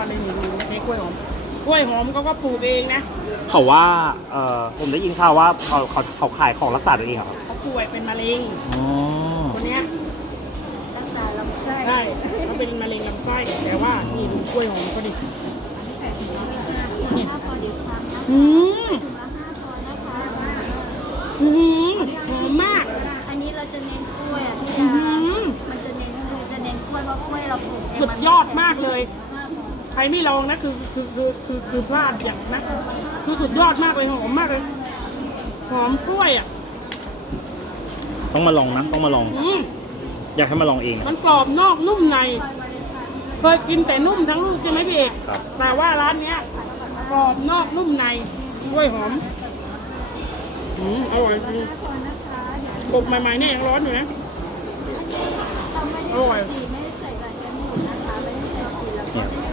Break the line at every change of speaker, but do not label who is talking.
ว่าในนี้ในกล้วยหอมกล้วยหอมก็ปลูกเองนะ
เขาว่าผมได้ยินข่าวว่าเขาขายของรักษาตัวเองเหรอครับ
เขาป่วยเป็นมะเร็ง
อ๋อ
คนเนี้ย
รักษาลำไส้
ใช่เขาเป็นมะเร็งลำไส้แต่ว่านี่ดูกล้วยหอมเขาดิ
5 พอดีครั้งนะคะ
อืม
ถุงละ5 พอนะคะ
อืมหอมมาก
อันนี้เราจะเน้นกล้วยอ่ะพี่
อื
ดาม มันจะเน้นกล้วยเพราะกล้วยเราปลูกเอง
สุดยอดมากเลย ใครไม่ลองนะคือพลาดอย่างนะคือสุดยอดมากเลยหอมมากเลยหอมกล้วยอ่ะ
ต้องมาลองนะต้องมาลอง
อืม
อยากให้มาลองเอง
มันกรอบนอกนุ่มในเคยกินแต่นุ่มทั้งลูกใช่ไหมพี่เอก
ครับ
แต่ว่าร้านเนี้ยกรอบนอกนุ่มในกล้วยหอมอร่อยจริงอบใหม่ๆเนี่ยยังร้อนอยู่นะอร่อย
ไม่ได้ใส่สารกันบูดนะคะไม่ได้ใส่สีแล้วก็
เนี่ย